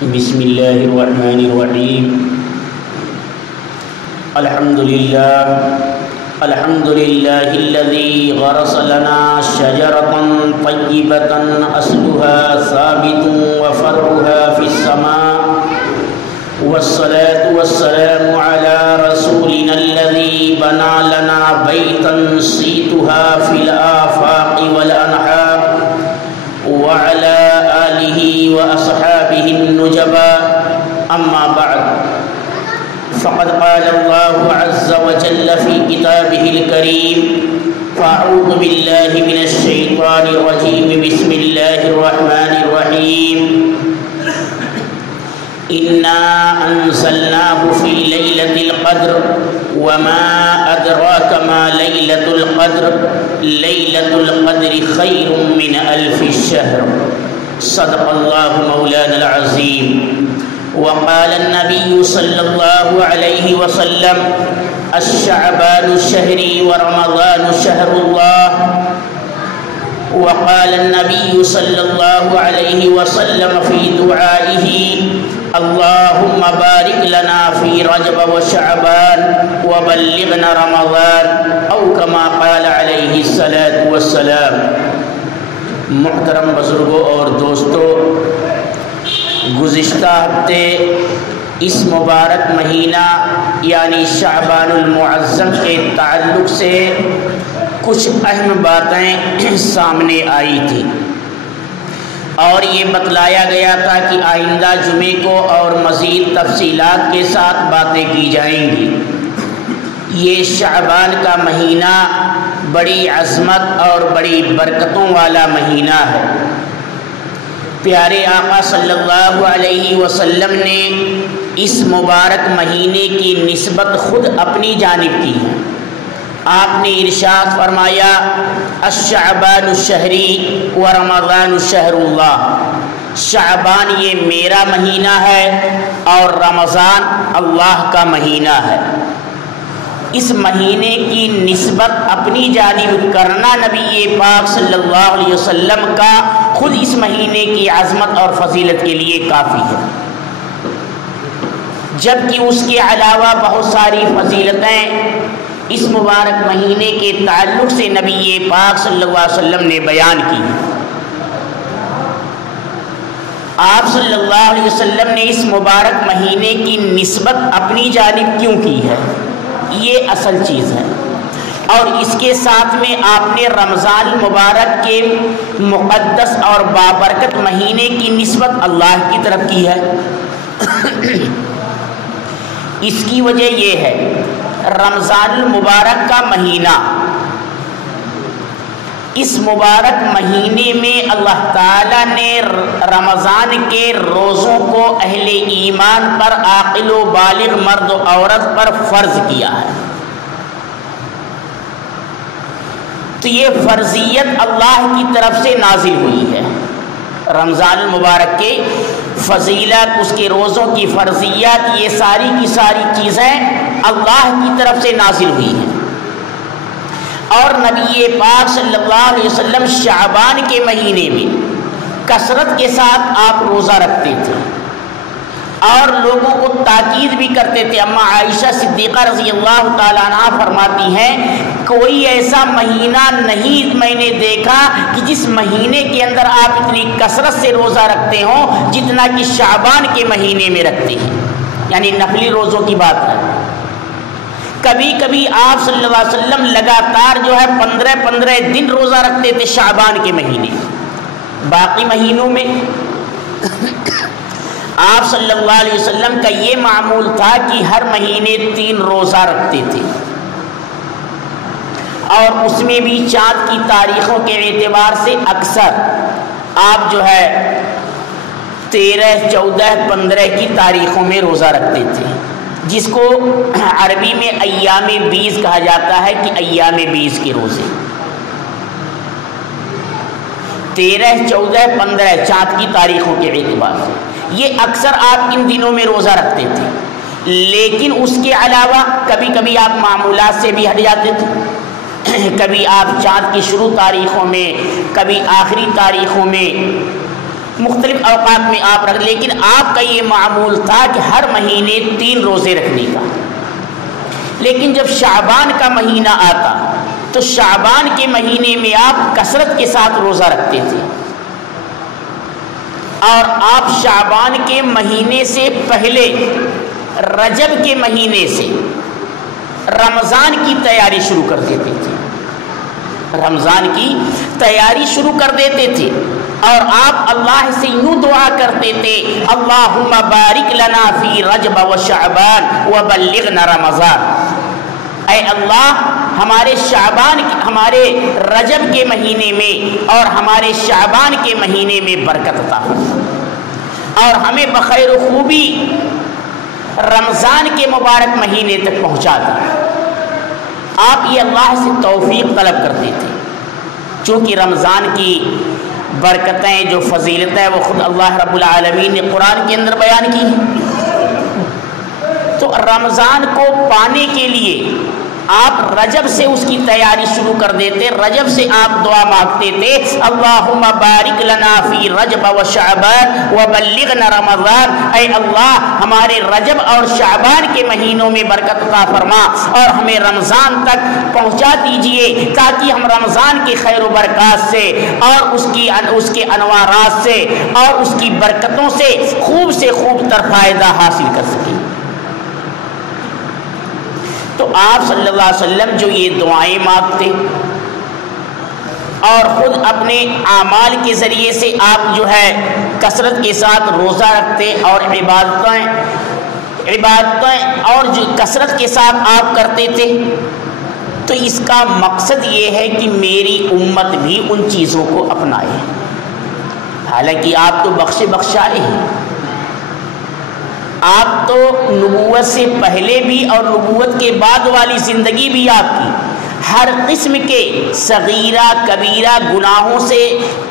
بسم اللہ الرحمن الرحیم الحمد للہ الذی غرس لنا شجرة طیبة اصلها ثابت وفرعها في السماء والصلاة والسلام على رسولنا الذي بنى لنا بيتا صيتها في الآفاق والأنحاء وعلى آله وأصحابه النجباء أما بعد فقد قال الله عز وجل في كتابه الكريم فأعوذ بالله من الشيطان الرجيم بسم الله الرحمن الرحيم إنا أنزلناه في ليلة القدر وما أدراك ما ليلة القدر ليلة القدر خير من ألف الشهر صدق الله مولانا العظيم وقال النبي صلى الله عليه وسلم الشعبان شهري ورمضان شهر الله وقال النبي صلى الله عليه وسلم في دعائه اللهم بارك لنا في رجب وشعبان وبلغنا رمضان او كما قال عليه الصلاة والسلام۔ محترم بزرگوں اور دوستوں، گزشتہ ہفتے اس مبارک مہینہ یعنی شعبان المعظم کے تعلق سے کچھ اہم باتیں سامنے آئی تھی اور یہ بتلایا گیا تھا کہ آئندہ جمعے کو اور مزید تفصیلات کے ساتھ باتیں کی جائیں گی۔ یہ شعبان کا مہینہ بڑی عظمت اور بڑی برکتوں والا مہینہ ہے۔ پیارے آقا صلی اللہ علیہ وسلم نے اس مبارک مہینے کی نسبت خود اپنی جانب کی ہے۔ آپ نے ارشاد فرمایا الشعبان شہری و رمضان شہر اللہ، شعبان یہ میرا مہینہ ہے اور رمضان اللہ کا مہینہ ہے۔ اس مہینے کی نسبت اپنی جانب کرنا نبی پاک صلی اللہ علیہ وسلم کا خود اس مہینے کی عظمت اور فضیلت کے لیے کافی ہے، جبکہ اس کے علاوہ بہت ساری فضیلتیں اس مبارک مہینے کے تعلق سے نبی پاک صلی اللہ علیہ وسلم نے بیان کی۔ آپ صلی اللہ علیہ وسلم نے اس مبارک مہینے کی نسبت اپنی جانب کیوں کی ہے، یہ اصل چیز ہے۔ اور اس کے ساتھ میں آپ نے رمضان المبارک کے مقدس اور بابرکت مہینے کی نسبت اللہ کی طرف کی ہے۔ اس کی وجہ یہ ہے رمضان المبارک کا مہینہ، اس مبارک مہینے میں اللہ تعالیٰ نے رمضان کے روزوں کو اہل ایمان پر، عاقل و بالغ مرد و عورت پر فرض کیا ہے۔ تو یہ فرضیت اللہ کی طرف سے نازل ہوئی ہے۔ رمضان المبارک کے فضیلت، اس کے روزوں کی فرضیات، یہ ساری کی ساری چیزیں اللہ کی طرف سے نازل ہوئی ہیں۔ اور نبی پاک صلی اللہ علیہ وسلم شعبان کے مہینے میں کثرت کے ساتھ آپ روزہ رکھتے تھے اور لوگوں کو تاکید بھی کرتے تھے۔ اما عائشہ صدیقہ رضی اللہ تعالیٰ عنہا فرماتی ہیں کوئی ایسا مہینہ نہیں میں نے دیکھا کہ جس مہینے کے اندر آپ اتنی کثرت سے روزہ رکھتے ہوں جتنا کہ شعبان کے مہینے میں رکھتے ہیں، یعنی نفلی روزوں کی بات ہے۔ کبھی کبھی آپ صلی اللہ علیہ وسلم لگاتار جو ہے 15 دن روزہ رکھتے تھے شعبان کے مہینے۔ باقی مہینوں میں آپ صلی اللہ علیہ وسلم کا یہ معمول تھا کہ ہر مہینے 3 روزہ رکھتے تھے، اور اس میں بھی چاند کی تاریخوں کے اعتبار سے اکثر آپ جو ہے 13، 14، 15 کی تاریخوں میں روزہ رکھتے تھے، جس کو عربی میں ایام 20 کہا جاتا ہے کہ ایام 20 کے روزے 13، 14، 15 چاند کی تاریخوں کے اعتبار سے یہ اکثر آپ ان دنوں میں روزہ رکھتے تھے۔ لیکن اس کے علاوہ کبھی کبھی آپ معمولات سے بھی ہٹ جاتے تھے، کبھی آپ چاند کی شروع تاریخوں میں، کبھی آخری تاریخوں میں مختلف اوقات میں آپ رکھ، لیکن آپ کا یہ معمول تھا کہ ہر مہینے 3 روزے رکھنے کا۔ لیکن جب شعبان کا مہینہ آتا تو شعبان کے مہینے میں آپ کثرت کے ساتھ روزہ رکھتے تھے، اور آپ شعبان کے مہینے سے پہلے رجب کے مہینے سے رمضان کی تیاری شروع کر دیتے تھے، رمضان کی تیاری شروع کر دیتے تھے، اور آپ اللہ سے یوں دعا کرتے تھے، اللہم بارک لنا فی رجب و شعبان وبلغنا رمضان، اے اللہ ہمارے شعبان ہمارے رجب کے مہینے میں اور ہمارے شعبان کے مہینے میں برکت عطا فرما، اور ہمیں بخیر و خوبی رمضان کے مبارک مہینے تک پہنچا دیں۔ آپ یہ اللہ سے توفیق طلب کرتے تھے، چونکہ رمضان کی برکتیں جو فضیلتیں وہ خود اللہ رب العالمین نے قرآن کے اندر بیان کی ہیں۔ تو رمضان کو پانے کے لیے آپ رجب سے اس کی تیاری شروع کر دیتے، رجب سے آپ دعا مانگتے تھے، اللہم بارک لنا فی رجب و شعبان وبلغنا رمضان، اے اللہ ہمارے رجب اور شعبان کے مہینوں میں برکت عطا فرما اور ہمیں رمضان تک پہنچا دیجئے، تاکہ ہم رمضان کی خیر و برکات سے اور اس کے انوارات سے اور اس کی برکتوں سے خوب تر فائدہ حاصل کر سکیں۔ تو آپ صلی اللہ علیہ وسلم جو یہ دعائیں مانگتے اور خود اپنے اعمال کے ذریعے سے آپ جو ہے کثرت کے ساتھ روزہ رکھتے اور عبادتیں اور جو کثرت کے ساتھ آپ کرتے تھے، تو اس کا مقصد یہ ہے کہ میری امت بھی ان چیزوں کو اپنائے۔ حالانکہ آپ تو بخشائے ہیں، آپ تو نبوت سے پہلے بھی اور نبوت کے بعد والی زندگی بھی آپ کی ہر قسم کے صغیرہ کبیرہ گناہوں سے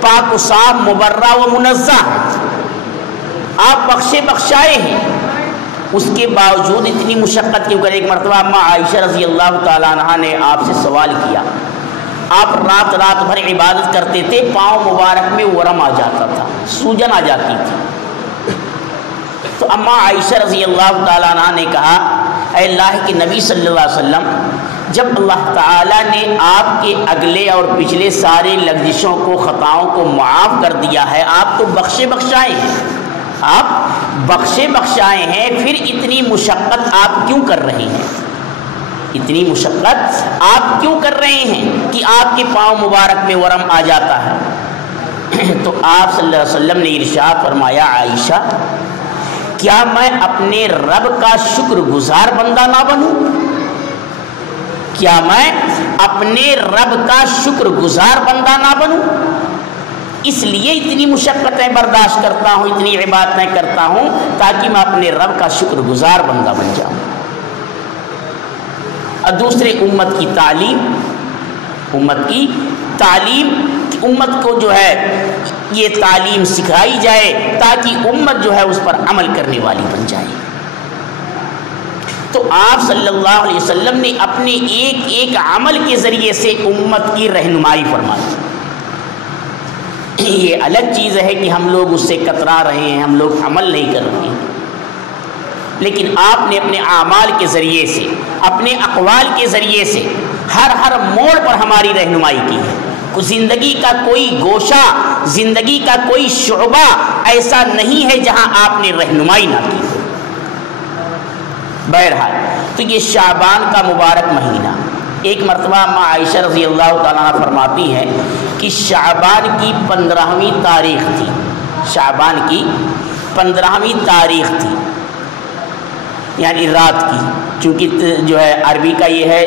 پاک و صاف مبرہ و منزہ ہیں، آپ بخشائے ہیں، اس کے باوجود اتنی مشقت کیوں کریں؟ ایک مرتبہ اما عائشہ رضی اللہ تعالیٰ عنہا نے آپ سے سوال کیا، آپ رات بھر عبادت کرتے تھے، پاؤں مبارک میں ورم آ جاتا تھا، سوجن آ جاتی تھی، تو اما عائشہ رضی اللہ تعالیٰ عنہ نے کہا، اے اللہ کے نبی صلی اللہ علیہ وسلم، جب اللہ تعالیٰ نے آپ کے اگلے اور پچھلے سارے لغزشوں کو خطاؤں کو معاف کر دیا ہے، آپ تو بخشائے ہیں، آپ بخشائے ہیں، پھر اتنی مشقت آپ کیوں کر رہے ہیں؟ اتنی مشقت آپ کیوں کر رہے ہیں کہ آپ کے پاؤں مبارک میں ورم آ جاتا ہے؟ تو آپ صلی اللہ علیہ وسلم نے ارشاد فرمایا، عائشہ کیا میں اپنے رب کا شکر گزار بندہ نہ بنوں؟ کیا میں اپنے رب کا شکر گزار بندہ نہ بنوں؟ اس لیے اتنی مشقتیں برداشت کرتا ہوں، اتنی عبادتیں کرتا ہوں، تاکہ میں اپنے رب کا شکر گزار بندہ بن جاؤں۔ اور دوسرے امت کی امت کو جو ہے یہ تعلیم سکھائی جائے، تاکہ امت جو ہے اس پر عمل کرنے والی بن جائے۔ تو آپ صلی اللہ علیہ وسلم نے اپنے ایک عمل کے ذریعے سے امت کی رہنمائی فرمائی۔ یہ الگ چیز ہے کہ ہم لوگ اس سے کترا رہے ہیں، ہم لوگ عمل نہیں کر رہے ہیں، لیکن آپ نے اپنے اعمال کے ذریعے سے، اپنے اقوال کے ذریعے سے ہر موڑ پر ہماری رہنمائی کی ہے۔ زندگی کا کوئی گوشہ، زندگی کا کوئی شعبہ ایسا نہیں ہے جہاں آپ نے رہنمائی نہ کی۔ بہرحال تو یہ شعبان کا مبارک مہینہ، ایک مرتبہ اما عائشہ رضی اللہ تعالیٰ عنہ فرماتی ہے کہ شعبان کی 15ویں تاریخ تھی، شعبان کی 15ویں تاریخ تھی، یعنی رات کی، چونکہ جو ہے عربی کا یہ ہے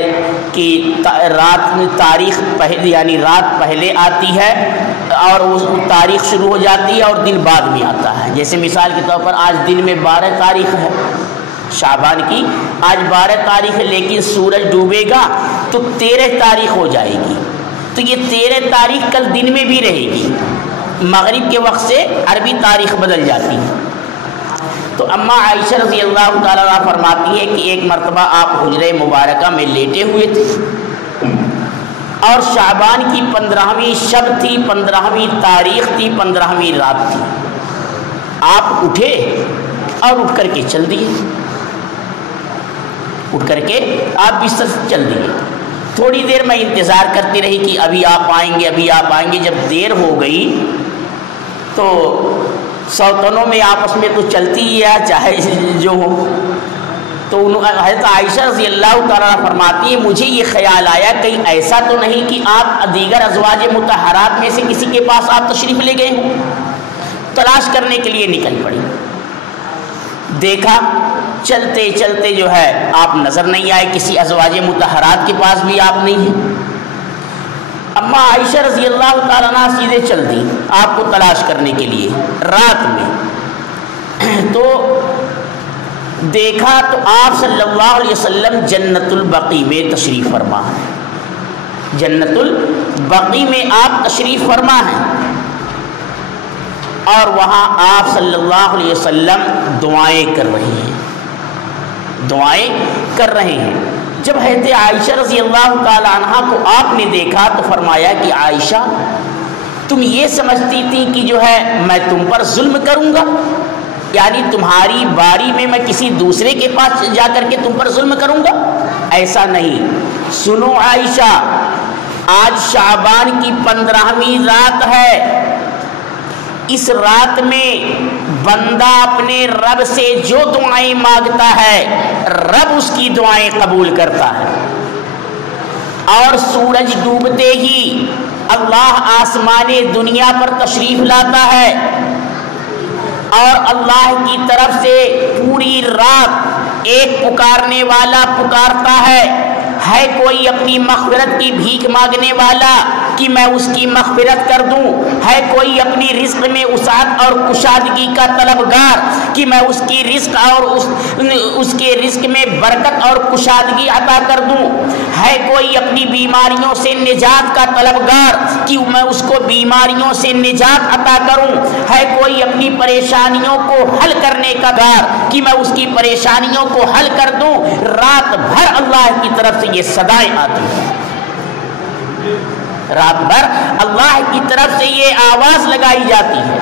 کہ رات میں تاریخ یعنی رات پہلے آتی ہے اور وہ تاریخ شروع ہو جاتی ہے اور دن بعد میں آتا ہے۔ جیسے مثال کے طور پر آج دن میں 12 تاریخ ہے شعبان کی، آج 12 تاریخ ہے، لیکن سورج ڈوبے گا تو 13 تاریخ ہو جائے گی، تو یہ 13 تاریخ کل دن میں بھی رہے گی، مغرب کے وقت سے عربی تاریخ بدل جاتی ہے۔ تو اما عائشہ رضی اللہ تعالیٰ عنہ فرماتی ہے کہ ایک مرتبہ آپ حجرہ مبارکہ میں لیٹے ہوئے تھے اور شعبان کی 15ویں شب تھی، 15ویں تاریخ تھی، 15ویں رات تھی۔ آپ اٹھے اور اٹھ کر کے چل دیے، اٹھ کر کے آپ بستر سے چل دیے۔ تھوڑی دیر میں انتظار کرتی رہی کہ ابھی آپ آئیں گے، ابھی آپ آئیں گے۔ جب دیر ہو گئی تو سوتنوں میں آپس میں تو چلتی ہی ہے چاہے جو ہو، تو حضرت عائشہ رضی اللہ تعالیٰ فرماتی ہے مجھے یہ خیال آیا کہیں ایسا تو نہیں کہ آپ دیگر ازواج مطہرات میں سے کسی کے پاس آپ تشریف لے گئے ہوں۔ تلاش کرنے کے لیے نکل پڑی، دیکھا چلتے چلتے جو ہے آپ نظر نہیں آئے، کسی ازواج مطہرات کے پاس بھی آپ نہیں ہیں۔ اما عائشہ رضی اللہ تعالیٰ عنہ سیدھے چل دی آپ کو تلاش کرنے کے لیے رات میں، تو دیکھا تو آپ صلی اللہ علیہ وسلم جنت البقیع میں تشریف فرما ہے، جنت البقیع میں آپ تشریف فرما ہیں، اور وہاں آپ صلی اللہ علیہ وسلم دعائیں کر رہے ہیں، دعائیں کر رہے ہیں۔ جب حضرت عائشہ رضی اللہ تعالی عنہا کو آپ نے دیکھا تو فرمایا کہ عائشہ تم یہ سمجھتی تھی کہ جو ہے میں تم پر ظلم کروں گا، یعنی تمہاری باری میں کسی دوسرے کے پاس جا کر کے تم پر ظلم کروں گا؟ ایسا نہیں، سنو عائشہ، آج شعبان کی 15ویں رات ہے، اس رات میں بندہ اپنے رب سے جو دعائیں مانگتا ہے رب اس کی دعائیں قبول کرتا ہے، اور سورج ڈوبتے ہی اللہ آسمان دنیا پر تشریف لاتا ہے، اور اللہ کی طرف سے پوری رات ایک پکارنے والا پکارتا ہے کوئی اپنی مغفرت کی بھیک مانگنے والا کہ میں اس کی مغفرت کر دوں، ہے کوئی اپنی رزق میں وسعت اور کشادگی کا طلبگار کہ میں اس کی رزق اور اس کے رزق میں برکت اور کشادگی عطا کر دوں، ہے کوئی اپنی بیماریوں سے نجات کا طلبگار کہ میں اس کو بیماریوں سے نجات عطا کروں، ہے کوئی اپنی پریشانیوں کو حل کرنے کا گار کہ میں اس کی پریشانیوں کو حل کر دوں۔ رات بھر اللہ کی طرف سے یہ صدائیں آتی ہیں، رات بھر اللہ کی طرف سے یہ آواز لگائی جاتی ہے۔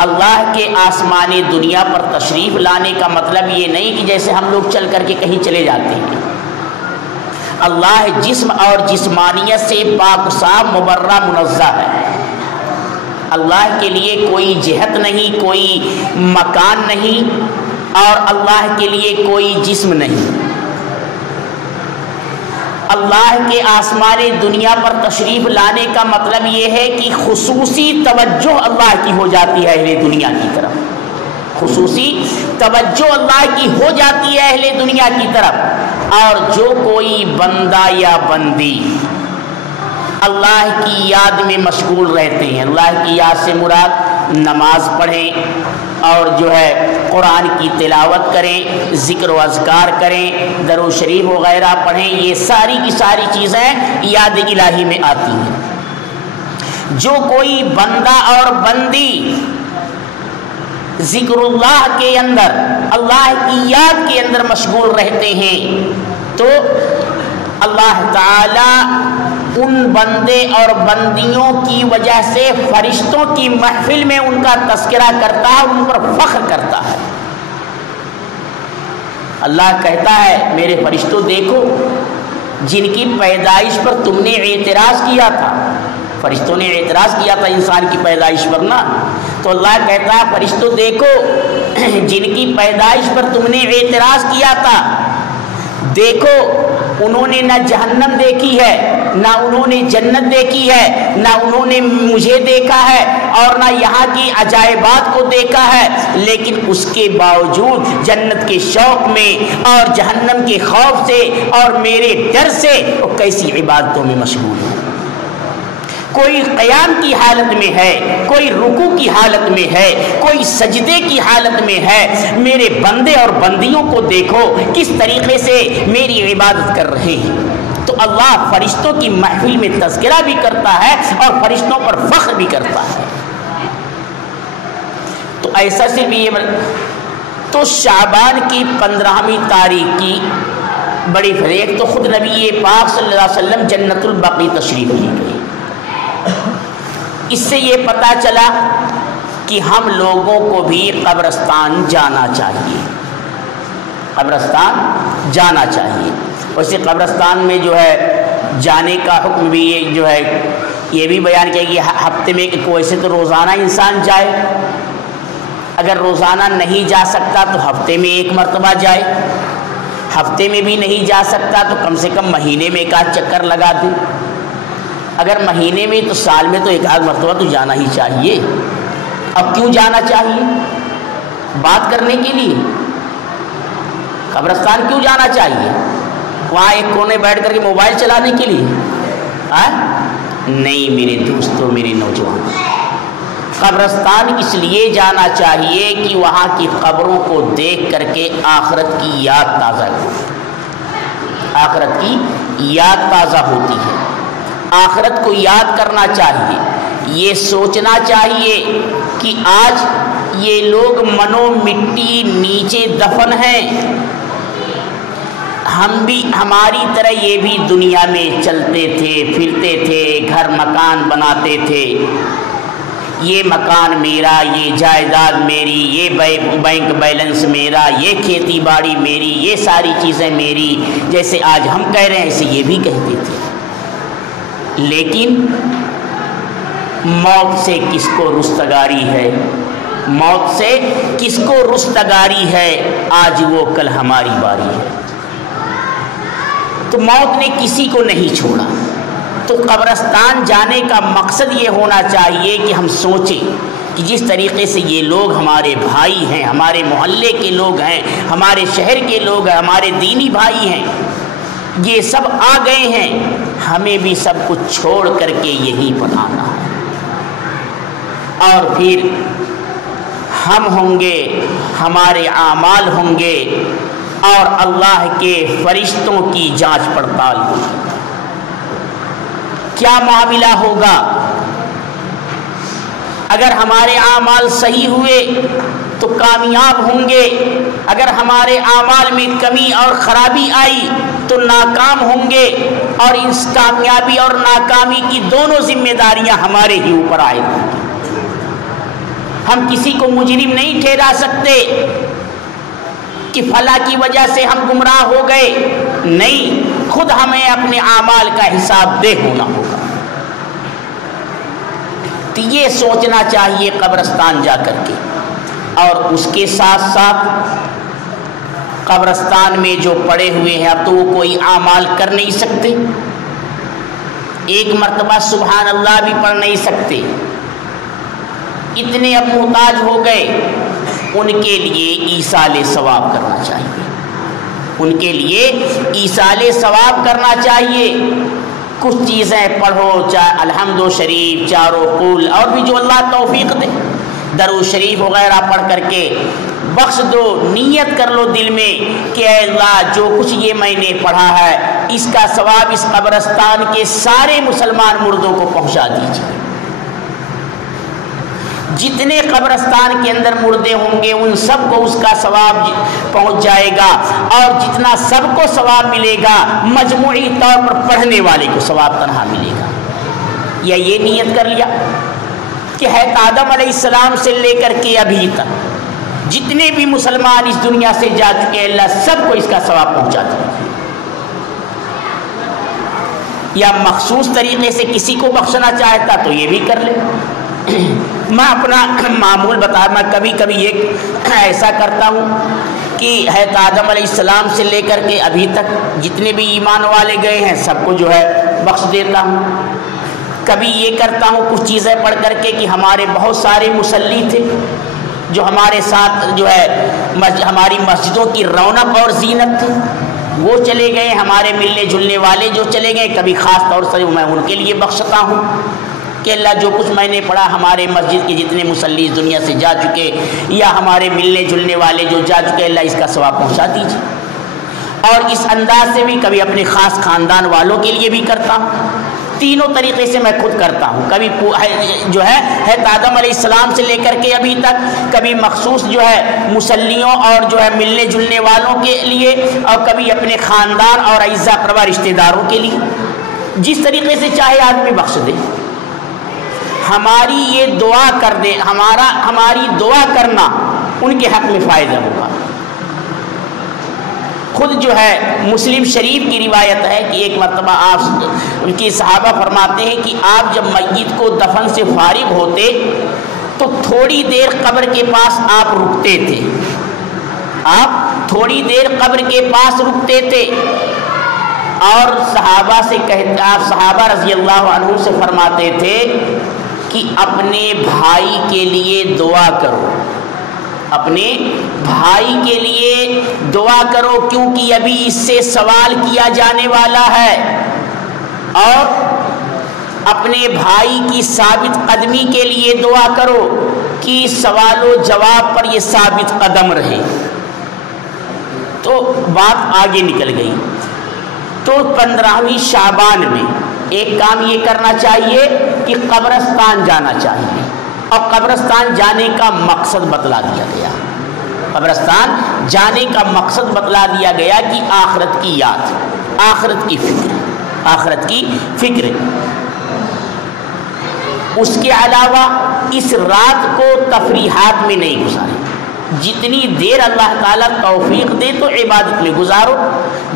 اللہ کے آسمان دنیا پر تشریف لانے کا مطلب یہ نہیں کہ جیسے ہم لوگ چل کر کے کہیں چلے جاتے ہیں۔ اللہ جسم اور جسمانیت سے پاک صاف مبرہ منزہ ہے، اللہ کے لیے کوئی جہت نہیں، کوئی مکان نہیں، اور اللہ کے لیے کوئی جسم نہیں۔ اللہ کے آسمان دنیا پر تشریف لانے کا مطلب یہ ہے کہ خصوصی توجہ اللہ کی ہو جاتی ہے اہل دنیا کی طرف، خصوصی توجہ اللہ کی ہو جاتی ہے اہل دنیا کی طرف، اور جو کوئی بندہ یا بندی اللہ کی یاد میں مشغول رہتے ہیں، اللہ کی یاد سے مراد نماز پڑھیں اور جو ہے قرآن کی تلاوت کریں، ذکر و اذکار کریں، درود شریف وغیرہ پڑھیں، یہ ساری کی ساری چیزیں یاد الہی میں آتی ہیں۔ جو کوئی بندہ اور بندی ذکر اللہ کے اندر، اللہ کی یاد کے اندر مشغول رہتے ہیں تو اللہ تعالی ان بندے اور بندیوں کی وجہ سے فرشتوں کی محفل میں ان کا تذکرہ کرتا ہے، ان پر فخر کرتا ہے۔ اللہ کہتا ہے میرے فرشتوں دیکھو جن کی پیدائش پر تم نے اعتراض کیا تھا، فرشتوں نے اعتراض کیا تھا انسان کی پیدائش پر نا، تو اللہ کہتا ہے فرشتوں دیکھو جن کی پیدائش پر تم نے اعتراض کیا تھا، دیکھو انہوں نے نہ جہنم دیکھی ہے، نہ انہوں نے جنت دیکھی ہے، نہ انہوں نے مجھے دیکھا ہے، اور نہ یہاں کی عجائبات کو دیکھا ہے، لیکن اس کے باوجود جنت کے شوق میں اور جہنم کے خوف سے اور میرے ڈر سے وہ کیسی عبادتوں میں مشغول ہے۔ کوئی قیام کی حالت میں ہے، کوئی رکوع کی حالت میں ہے، کوئی سجدے کی حالت میں ہے۔ میرے بندے اور بندیوں کو دیکھو کس طریقے سے میری عبادت کر رہے ہیں۔ تو اللہ فرشتوں کی محفل میں تذکرہ بھی کرتا ہے اور فرشتوں پر فخر بھی کرتا ہے۔ تو ایسا سے بھی تو شعبان کی 15ویں تاریخ کی بڑی فضیلت تو خود نبی پاک صلی اللہ علیہ وسلم جنت البقیع تشریف لے گئے۔ اس سے یہ پتہ چلا کہ ہم لوگوں کو بھی قبرستان جانا چاہیے، قبرستان جانا چاہیے۔ ویسے قبرستان میں جو ہے جانے کا حکم بھی یہ جو ہے یہ بھی بیان کیا کہ ہفتے میں ویسے تو روزانہ انسان جائے، اگر روزانہ نہیں جا سکتا تو ہفتے میں ایک مرتبہ جائے، ہفتے میں بھی نہیں جا سکتا تو کم سے کم مہینے میں ایک آدھ چکر لگا دے، اگر مہینے میں تو سال میں تو ایک آدھ مرتبہ تو جانا ہی چاہیے۔ اب کیوں جانا چاہیے؟ بات کرنے کے لیے؟ قبرستان کیوں جانا چاہیے؟ وہاں ایک کونے بیٹھ کر کے موبائل چلانے کے لیے؟ نہیں میرے دوستو، میرے نوجوان، قبرستان اس لیے جانا چاہیے کہ وہاں کی قبروں کو دیکھ کر کے آخرت کی یاد تازہ ہوتی ہے، آخرت کی یاد تازہ ہوتی ہے، آخرت کو یاد کرنا چاہیے، یہ سوچنا چاہیے کہ آج یہ لوگ منو مٹی نیچے دفن ہیں، ہم بھی ہماری طرح یہ بھی دنیا میں چلتے تھے، پھرتے تھے، گھر مکان بناتے تھے، یہ مکان میرا، یہ جائیداد میری، یہ بینک بیلنس میرا، یہ کھیتی باڑی میری، یہ ساری چیزیں میری، جیسے آج ہم کہہ رہے ہیں ایسے یہ بھی کہتے تھے۔ لیکن موت سے کس کو رستگاری ہے؟ موت سے کس کو رستگاری ہے؟ آج وہ کل ہماری باری ہے۔ تو موت نے کسی کو نہیں چھوڑا، تو قبرستان جانے کا مقصد یہ ہونا چاہیے کہ ہم سوچیں کہ جس طریقے سے یہ لوگ ہمارے بھائی ہیں، ہمارے محلے کے لوگ ہیں، ہمارے شہر کے لوگ ہیں، ہمارے دینی بھائی ہیں، یہ سب آ گئے ہیں، ہمیں بھی سب کچھ چھوڑ کر کے یہیں پر آنا ہے، اور پھر ہم ہوں گے، ہمارے اعمال ہوں گے، اور اللہ کے فرشتوں کی جانچ پڑتال ہوگی۔ کیا معاملہ ہوگا؟ اگر ہمارے اعمال صحیح ہوئے تو کامیاب ہوں گے، اگر ہمارے اعمال میں کمی اور خرابی آئی تو ناکام ہوں گے، اور اس کامیابی اور ناکامی کی دونوں ذمہ داریاں ہمارے ہی اوپر آئیں گی۔ ہم کسی کو مجرم نہیں ٹھہرا سکتے کہ فلاں کی وجہ سے ہم گمراہ ہو گئے، نہیں، خود ہمیں اپنے اعمال کا حساب دہ ہونا ہوگا۔ تو یہ سوچنا چاہیے قبرستان جا کر کے، اور اس کے ساتھ ساتھ قبرستان میں جو پڑے ہوئے ہیں اب تو وہ کوئی اعمال کر نہیں سکتے، ایک مرتبہ سبحان اللہ بھی پڑھ نہیں سکتے، اتنے اب محتاج ہو گئے، ان کے لیے ایصال ثواب کرنا چاہیے، ان کے لیے ایصال ثواب کرنا چاہیے۔ کچھ چیزیں پڑھو، چاہے الحمد شریف، چاروں قول، اور بھی جو اللہ توفیق دے، درود شریف وغیرہ پڑھ کر کے بخش دو، نیت کر لو دل میں کہ اے اللہ جو کچھ یہ میں نے پڑھا ہے اس کا ثواب اس قبرستان کے سارے مسلمان مردوں کو پہنچا دیجیے۔ جتنے قبرستان کے اندر مردے ہوں گے ان سب کو اس کا ثواب پہنچ جائے گا، اور جتنا سب کو ثواب ملے گا مجموعی طور پر پڑھنے والے کو ثواب تنہا ملے گا۔ یا یہ نیت کر لیا کہ حضرت آدم علیہ السلام سے لے کر کے ابھی تک جتنے بھی مسلمان اس دنیا سے جا چکے اللہ سب کو اس کا ثواب پہنچا دے، یا مخصوص طریقے سے کسی کو بخشنا چاہتا تو یہ بھی کر لے۔ میں اپنا معمول بتا، میں کبھی کبھی ایک ایسا کرتا ہوں کہ حضرت آدم علیہ السلام سے لے کر کے ابھی تک جتنے بھی ایمان والے گئے ہیں سب کو جو ہے بخش دیتا ہوں۔ کبھی یہ کرتا ہوں کچھ چیزیں پڑھ کر کے کہ ہمارے بہت سارے مصلی تھے جو ہمارے ساتھ جو ہے ہماری مسجدوں کی رونق اور زینت تھی، وہ چلے گئے، ہمارے ملنے جلنے والے جو چلے گئے، کبھی خاص طور سے میں ان کے لیے بخشتا ہوں کہ اللہ جو کچھ میں نے پڑھا ہمارے مسجد کے جتنے مصلی اس دنیا سے جا چکے یا ہمارے ملنے جلنے والے جو جا چکے اللہ اس کا ثواب پہنچا دیجیے۔ اور اس انداز سے بھی کبھی اپنے خاص خاندان والوں کے لیے بھی کرتا ہوں، تینوں طریقے سے میں خود کرتا ہوں، کبھی جو ہے حضرت آدم علیہ السلام سے لے کر کے ابھی تک، کبھی مخصوص جو ہے مصلیوں اور جو ہے ملنے جلنے والوں کے لیے، اور کبھی اپنے خاندان اور اعزا پروا رشتہ داروں کے لیے، جس طریقے سے چاہے آدمی بخش دے۔ ہماری یہ دعا کر دے، ہماری دعا کرنا ان کے حق میں فائدہ ہوگا۔ خود جو ہے مسلم شریف کی روایت ہے کہ ایک مرتبہ آپ ان کی صحابہ فرماتے ہیں کہ آپ جب میت کو دفن سے فارغ ہوتے تو تھوڑی دیر قبر کے پاس آپ رکتے تھے، آپ تھوڑی دیر قبر کے پاس رکتے تھے اور صحابہ سے کہتے، آپ صحابہ رضی اللہ عنہ سے فرماتے تھے کہ اپنے بھائی کے لیے دعا کرو، اپنے بھائی کے لیے دعا کرو، کیونکہ ابھی اس سے سوال کیا جانے والا ہے، اور اپنے بھائی کی ثابت قدمی کے لیے دعا کرو کہ سوال و جواب پر یہ ثابت قدم رہے۔ تو بات آگے نکل گئی۔ تو 15ویں شعبان میں ایک کام یہ کرنا چاہیے کہ قبرستان جانا چاہیے، اور قبرستان جانے کا مقصد بتلا دیا گیا، قبرستان جانے کا مقصد بتلا دیا گیا کہ آخرت کی یاد، آخرت کی فکر، آخرت کی فکر۔ اس کے علاوہ اس رات کو تفریحات میں نہیں گزاریں، جتنی دیر اللہ تعالیٰ توفیق دے تو عبادت میں گزارو،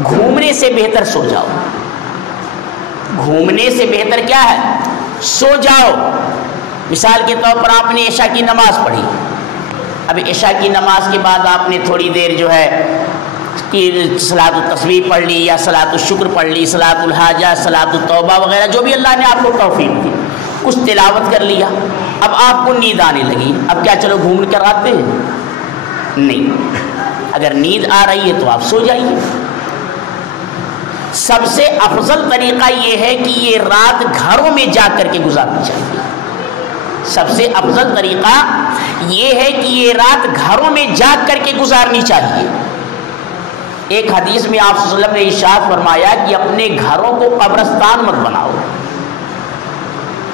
گھومنے سے بہتر سو جاؤ، گھومنے سے بہتر کیا ہے؟ سو جاؤ۔ مثال کے طور پر آپ نے عشاء کی نماز پڑھی، اب عشاء کی نماز کے بعد آپ نے تھوڑی دیر جو ہے صلاۃ التسبیح پڑھ لی، یا صلاۃ الشکر پڑھ لی، صلاۃ الحاجہ، صلاۃ التوبہ وغیرہ، جو بھی اللہ نے آپ کو توفیق دی، کچھ تلاوت کر لیا۔ اب آپ کو نیند آنے لگی، اب کیا چلو گھوم کر آتے ہیں؟ نہیں، اگر نیند آ رہی ہے تو آپ سو جائیے۔ سب سے افضل طریقہ یہ ہے کہ یہ رات گھروں میں جا کر کے گزارنی چاہیے، سب سے افضل طریقہ یہ ہے کہ یہ رات گھروں میں جا کر کے گزارنی چاہیے۔ ایک حدیث میں آپ صلی اللہ علیہ وسلم نے ارشاد فرمایا کہ اپنے گھروں کو قبرستان مت بناؤ،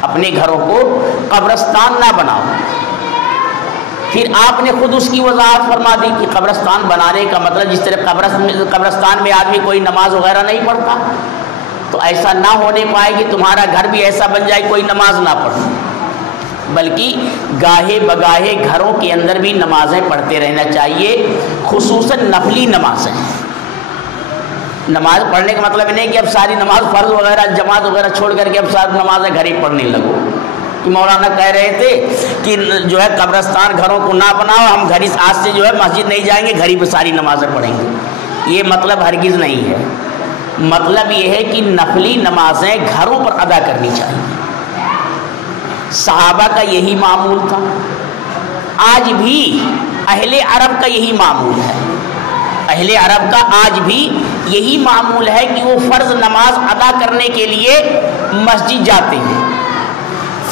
اپنے گھروں کو قبرستان نہ بناؤ۔ پھر آپ نے خود اس کی وضاحت فرما دی کہ قبرستان بنانے کا مطلب جس طرح قبرستان میں آدمی کوئی نماز وغیرہ نہیں پڑھتا، تو ایسا نہ ہونے پائے کہ تمہارا گھر بھی ایسا بن جائے کوئی نماز نہ پڑھے، بلکہ گاہے بگاہے گھروں کے اندر بھی نمازیں پڑھتے رہنا چاہیے، خصوصاً نفلی نمازیں۔ نماز پڑھنے کا مطلب نہیں کہ اب ساری نماز فرض وغیرہ جماعت وغیرہ چھوڑ کر کے اب ساری نمازیں گھر ہی پڑھنے لگو۔ مولانا کہہ رہے تھے کہ جو ہے قبرستان گھروں کو نہ بناؤ، ہم گھر آج سے جو ہے مسجد نہیں جائیں گے، گھر ہی پہ ساری نمازیں پڑھیں گے، یہ مطلب ہرگز نہیں ہے۔ مطلب یہ ہے کہ نفلی نمازیں گھروں پر ادا کرنی چاہیے۔ صحابہ کا یہی معمول تھا، آج بھی اہل عرب کا یہی معمول ہے، اہل عرب کا آج بھی یہی معمول ہے کہ وہ فرض نماز ادا کرنے کے لیے مسجد جاتے ہیں،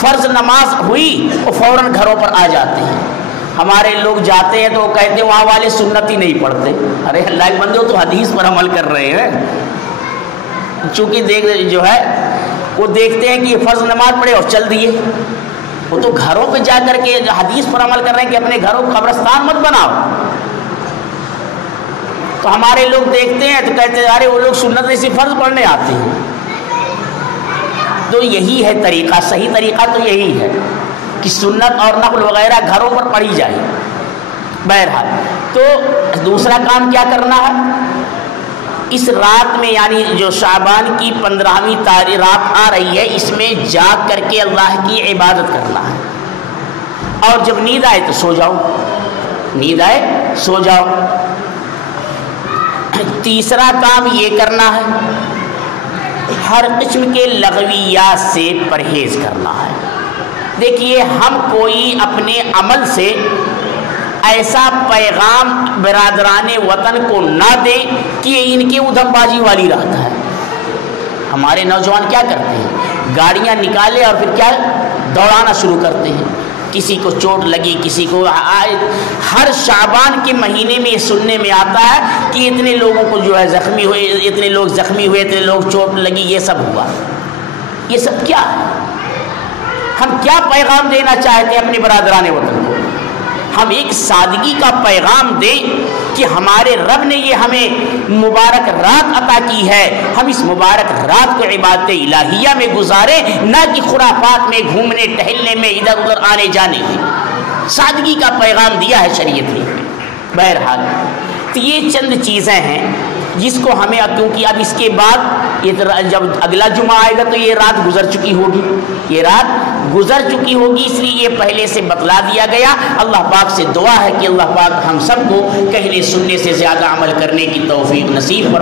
فرض نماز ہوئی وہ فوراً گھروں پر آ جاتے ہیں۔ ہمارے لوگ جاتے ہیں تو وہ کہتے ہیں وہاں والے سنت ہی نہیں پڑھتے۔ ارے اللہ کے بندے تو حدیث پر عمل کر رہے ہیں، چونکہ جو ہے وہ دیکھتے ہیں کہ یہ فرض نماز پڑھے اور چل دیے، وہ تو گھروں پہ جا کر کے حدیث پر عمل کر رہے ہیں کہ اپنے گھروں کو قبرستان مت بناؤ۔ تو ہمارے لوگ دیکھتے ہیں تو کہتے ہیں ارے وہ لوگ سنت میں سے فرض پڑھنے آتے ہیں۔ تو یہی ہے طریقہ، صحیح طریقہ تو یہی ہے کہ سنت اور نفل وغیرہ گھروں پر پڑھی جائے۔ بہرحال تو دوسرا کام کیا کرنا ہے، اس رات میں یعنی جو شعبان کی 15ویں رات آ رہی ہے، اس میں جاگ کر کے اللہ کی عبادت کرنا ہے، اور جب نیند آئے تو سو جاؤ، نیند آئے سو جاؤ۔ تیسرا کام یہ کرنا ہے ہر قسم کے لغویات سے پرہیز کرنا ہے۔ دیکھیے ہم کوئی اپنے عمل سے ایسا پیغام برادران وطن کو نہ دیں کہ یہ ان کی ادھم بازی والی رات ہے۔ ہمارے نوجوان کیا کرتے ہیں، گاڑیاں نکالے اور پھر کیا دوڑانا شروع کرتے ہیں، کسی کو چوٹ لگی، کسی کو ہر شعبان کے مہینے میں یہ سننے میں آتا ہے کہ اتنے لوگوں کو جو ہے زخمی ہوئے، اتنے لوگ زخمی ہوئے، اتنے لوگ چوٹ لگی، یہ سب ہوا۔ یہ سب کیا ہے؟ ہم کیا پیغام دینا چاہتے ہیں اپنے برادران وطن کو؟ ہم ایک سادگی کا پیغام دیں کہ ہمارے رب نے یہ ہمیں مبارک رات عطا کی ہے، ہم اس مبارک رات کو عبادت الہیہ میں گزاریں، نہ کہ خرافات میں گھومنے ٹہلنے میں ادھر ادھر آنے جانے میں۔ سادگی کا پیغام دیا ہے شریعت نے۔ بہرحال تو یہ چند چیزیں ہیں جس کو ہمیں، کیونکہ اب اس کے بعد جب اگلا جمعہ آئے گا تو یہ رات گزر چکی ہوگی، یہ رات گزر چکی ہوگی، اس لیے یہ پہلے سے بتلا دیا گیا۔ اللہ پاک سے دعا ہے کہ اللہ پاک ہم سب کو کہنے سننے سے زیادہ عمل کرنے کی توفیق نصیب